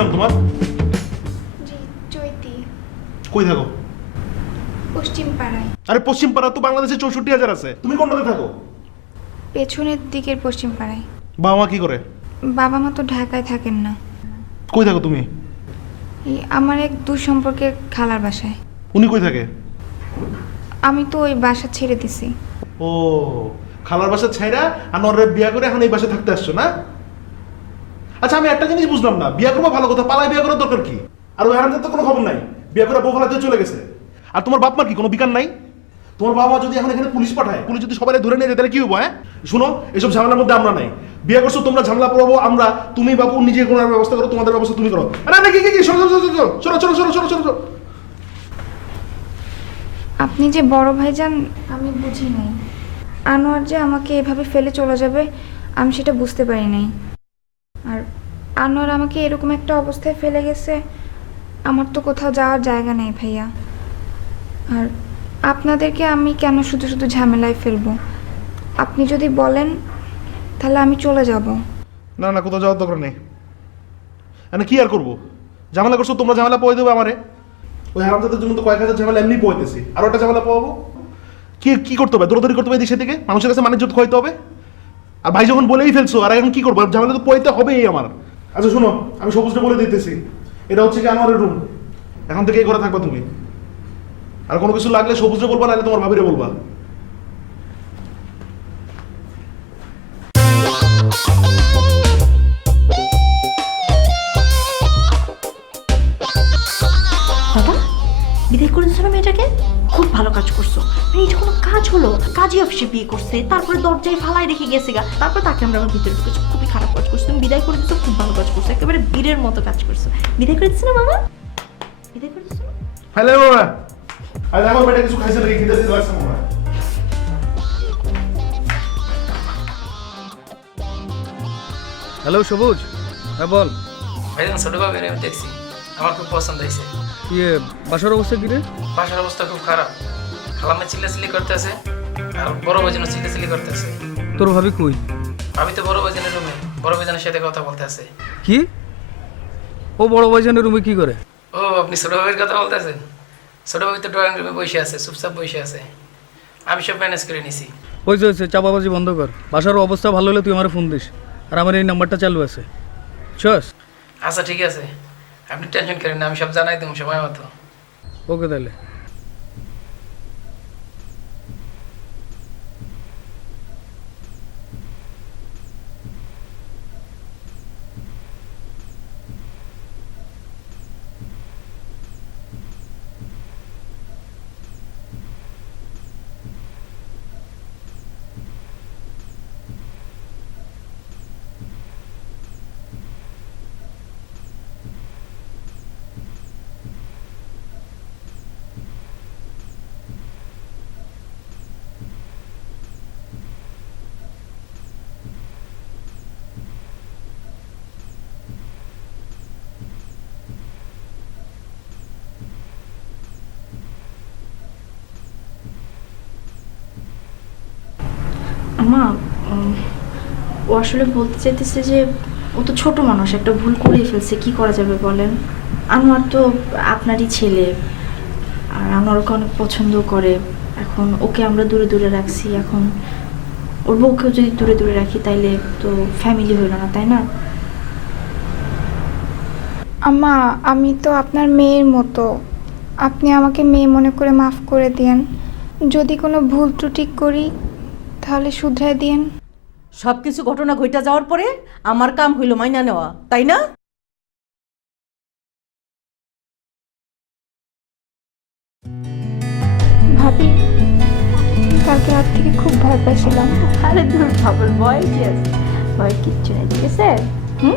নাম তোমার? জি চৈতি। কই থাকো? পশ্চিম পাড়ায়। আরে পশ্চিম পাড়া তো বাংলাদেশে চৌষট্টি হাজার আছে। তুমি কোনটাতে থাকো? পেছনের দিকের পশ্চিম পাড়ায়। বাবা মা কি করে? বাবা মা তো ঢাকায় থাকেন না। কই থাকো তুমি? এই আমার এক দূর সম্পর্কের খালার বাসায়। উনি কই থাকে? আমি তো ওই বাসা ছেড়ে দিছি। ও খালার বাসা ছাইরা আর নরে বিয়া করে এখন এই বাসায় থাকতে আসছো না? আচ্ছা আমি একটা জিনিস বুঝলাম না। বিয়া করব ভালো কথা পালায় বিয়া করার দরকার কি? আর ওই হারামজাদার তো কোনো খবর নাই। বিয়া করে বউ ফালাতে চলে গেছে। আর তোমার বাপ মার কি কোনো বিকার নাই? তোমার বাবা মা যদি এখন এখানে পুলিশ পাঠায় পুলিশ যদি সবাই ধরে নিয়ে যায় তাহলে কি হব হ্যাঁ? শোনো এসব ঝামেলার মধ্যে আমরা নাই। বিয়ে করছ তোমরা ঝামেলা পড়াবো আমরা তুমি বাবু নিজে কোনো ব্যবস্থা করো তোমাদের ব্যবস্থা তুমি করো। আরে না কি কি কি? সরো সরো সরো সরো সরো সরো সরো সরো সরো। আপনি যে বড় ভাইজান আমি বুঝি নাই আনোয়ার যে আমাকে এভাবে ফেলে চলে যাবে আমি সেটা বুঝতে পারি নাই। আর আনোয়ার আমাকে এরকম একটা অবস্থায় ফেলে গেছে, আমার তো কোথাও যাওয়ার জায়গা নেই ভাইয়া। আর আপনাদেরকে আমি কেন শুধু শুধু ঝামেলায় ফেলব? আপনি যদি বলেন, তাহলে আমি চলে যাব। না না, কোথাও যাওয়ার দরকার নেই। মানে কি আর করব? ঝামেলা করছ, তোমরা ঝামেলা পয়ে দেবে আমারে। ওই হারামজাদের জন্য তো কয়েক হাজার ঝামেলা এমনি পয়েতেছি আর ওটা ঝামেলা পাবো কি কি করতে হবে? দৌড়দৌড়ি করতে হবে এদিক সেদিকে? মানুষের কাছে মানুষ খোয়াইতে হবে? আর ভাই যখন বলেই ফেলছো, আর এখন কি করব? ঝামেলা তো পয়েতে হবেই আমার। আচ্ছা শোনো, আমি সবুজটা বলে দিতেছি। এটা হচ্ছে কি আমার রুম এখন থেকে এই করে থাকবা তুমি। আর কোনো কিছু লাগলে সবুজে বলবা, নাহলে তোমার ভাবিরে বলবা। বাবা, বিদায় মেয়েটাকে? খুব ভালো কাজ করছ। মানে এটা কোনো কাজ হলো কাজী অফিসে বিয়ে করছে তারপরে দরজায় ফালাই রেখে গেছে গা তারপর তাকে আমরা আমার ভিতরে ঢুকেছো। খুবই খারাপ কাজ করছ। তুমি বিদায় করে দিচ্ছ খুব ভালো কাজ করছ। একেবারে বীরের মতো কাজ করছ। বিদায় করে দিচ্ছ না মামা? বিদায় করে দিচ্ছ না? হ্যালো আমার বেটা কিছু খাইছে নাকি? দিতে লাগছে হ্যালো সবুজ। হ্যাঁ বল। ভাইজান ছোট ভাবের আমি দেখছি। আমার খুব পছন্দ হয়েছে। ইয়ে বাসার অবস্থা কি রে? বাসার অবস্থা খুব খারাপ। খালামে চিল্লাচিল্লি করতেছে আর বড় ভাইজানও চিল্লাচিল্লি করতেছে। তোর ভাবি কই? আমি তো বড় ভাইজানের রুমে বড় ভাইজানের সাথে কথা বলতে আছে কি? ও বড় ভাইজানের রুমে কি করে? ও আপনি ছোট ভাবির কথা বলতেছেন? ছোট ভাবি তো ড্রয়িং রুমে বসে আছে চুপচাপ বসে আছে। আমি সব ম্যানেজ করে নিছি। হয়েছে হয়েছে চাপাবাজি বন্ধ কর। বাসার অবস্থা ভালো হলে তুই আমার ফোন দিস। আর আমার এই নাম্বারটা চালু আছে। চস আচ্ছা ঠিক আছে। আপনি টেনশন করেন না আমি সব জানাই দেবো সময় মতো। ওকে তাহলে। আমা ও আসলে বলতে চাইতেছে যে ও তো ছোট মানুষ, একটা ভুল করেই ফেলছে, কি করা যাবে বলেন? আনোয়ার তো আপনারই ছেলে, আর আনোয়ার ওকে অনেক পছন্দ করে। এখন ওকে আমরা দূরে দূরে রাখছি, এখন ওর বউকেও যদি দূরে দূরে রাখি, তাইলে তো ফ্যামিলি হইল না, তাই না? আম্মা, আমি তো আপনার মেয়ের মতো। আপনি আমাকে মেয়ে মনে করে মাফ করে দিয়েন। যদি কোনো ভুল ত্রুটি করি তাহলে শুধরাই দিয়েন। সব কিছু ঘটনা ঘইটা যাওয়ার পরে আমার কাম হইল মাইনা নেওয়া তাই না? ভাবি কালকে রাত থেকে খুব ভয় পাইছিলাম। আরে দূর ভাবল ভয় কি আছে? ভয় কিচ্ছু নেই ঠিক আছে? হুম?